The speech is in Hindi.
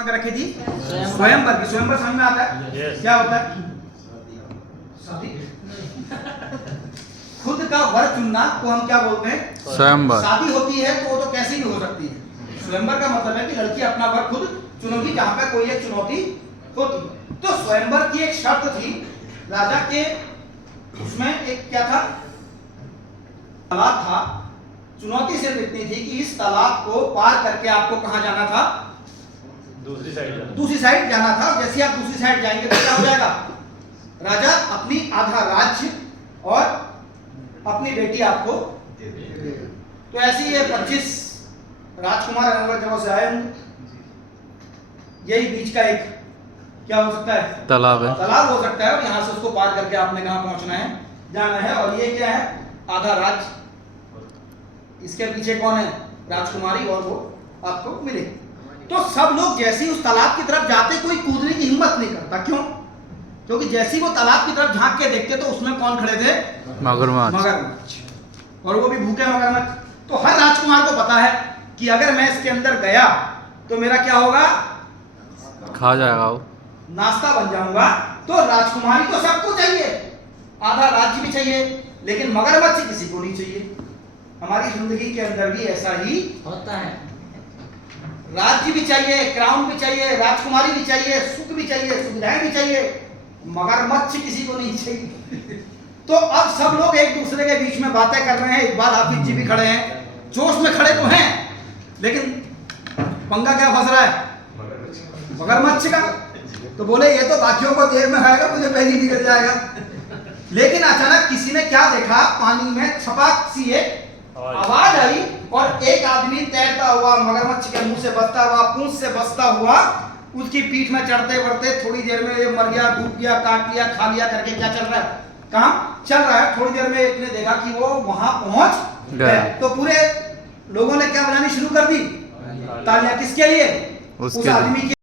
रचना कर रखी थी स्वयंवर की। स्वयंवर समझ में आता है क्या होता है? शादी। खुद का वर चुनना को हम क्या बोलते हैं? स्वयंवर। शादी होती है तो वो तो कैसी भी हो सकती है। स्वयंवर का मतलब है कि लड़की अपना वर खुद चुनेगी जहां पे कोई एक चुनौती होती है। तो स्वयंवर की एक शर्त थी राजा के, उसमें एक क्या था? तालाब था। चुनौती सिर्फ इतनी थी कि इस तालाब को पार करके आपको कहां जाना था? दूसरी साइड जाना था। जैसे आप दूसरी साइड जाएंगे तो क्या हो जाएगा? राजा अपनी आधा राज्य और अपनी बेटी आपको दे देगा। तो ऐसे ही ये 25 राजकुमार अलग अलग जगहों से आए होंगे। यही बीच का एक क्या हो सकता है? तालाब है। तालाब हो सकता है और यहाँ से उसको पार करके आपने कहाँ पहुंचना है? जाना है। और ये क्या है? आधा राज्य। इसके पीछे कौन है? राजकुमारी, और वो आपको मिले। तो सब लोग जैसे ही उस तालाब की तरफ जाते कोई कूदने की हिम्मत नहीं करता। क्यों? क्योंकि जैसे ही वो तालाब की तरफ झांक के देखते तो उसमें कौन खड़े थे? मगरमच्छ। और वो भी भूखे मगरमच्छ। तो हर राजकुमार को पता है कि अगर मैं इसके अंदर गया तो मेरा क्या होगा? खा जाएगा वो, नाश्ता बन जाऊंगा। तो राजकुमारी तो सबको चाहिए, आधा राज्य भी चाहिए, लेकिन मगरमच्छ किसी को नहीं चाहिए। हमारी जिंदगी के अंदर भी ऐसा ही होता है। राज्य भी चाहिए, क्राउन भी चाहिए, राजकुमारी भी चाहिए, सुख भी चाहिए, सुविधाएं भी चाहिए, मगरमच्छ किसी को नहीं चाहिए। तो अब सब लोग एक दूसरे के बीच में बातें कर रहे हैं। इकबाल हाफिज जी भी खड़े हैं, जोश में खड़े तो हैं, लेकिन पंगा क्या फंस रहा है? मगरमच्छ का। तो बोले ये तो बाकियों को देर में आएगा, मुझे पहले ही निकल जाएगा। लेकिन अचानक किसी ने क्या देखा? पानी में छपाक सी एक आवाज आई और एक आदमी तैरता हुआ मगरमच्छ के मुंह से बसता हुआ, पूंछ से बसता हुआ, उसकी पीठ में चढ़ते बढ़ते थोड़ी देर में ये मर गया, डूब गया, काट लिया, खा लिया करके क्या चल रहा है? काम चल रहा है। थोड़ी देर में एक ने देखा कि वो वहां पहुंच गया। तो पूरे लोगों ने क्या बजानी शुरू कर दी? तालियां। किसके लिए? उस आदमी के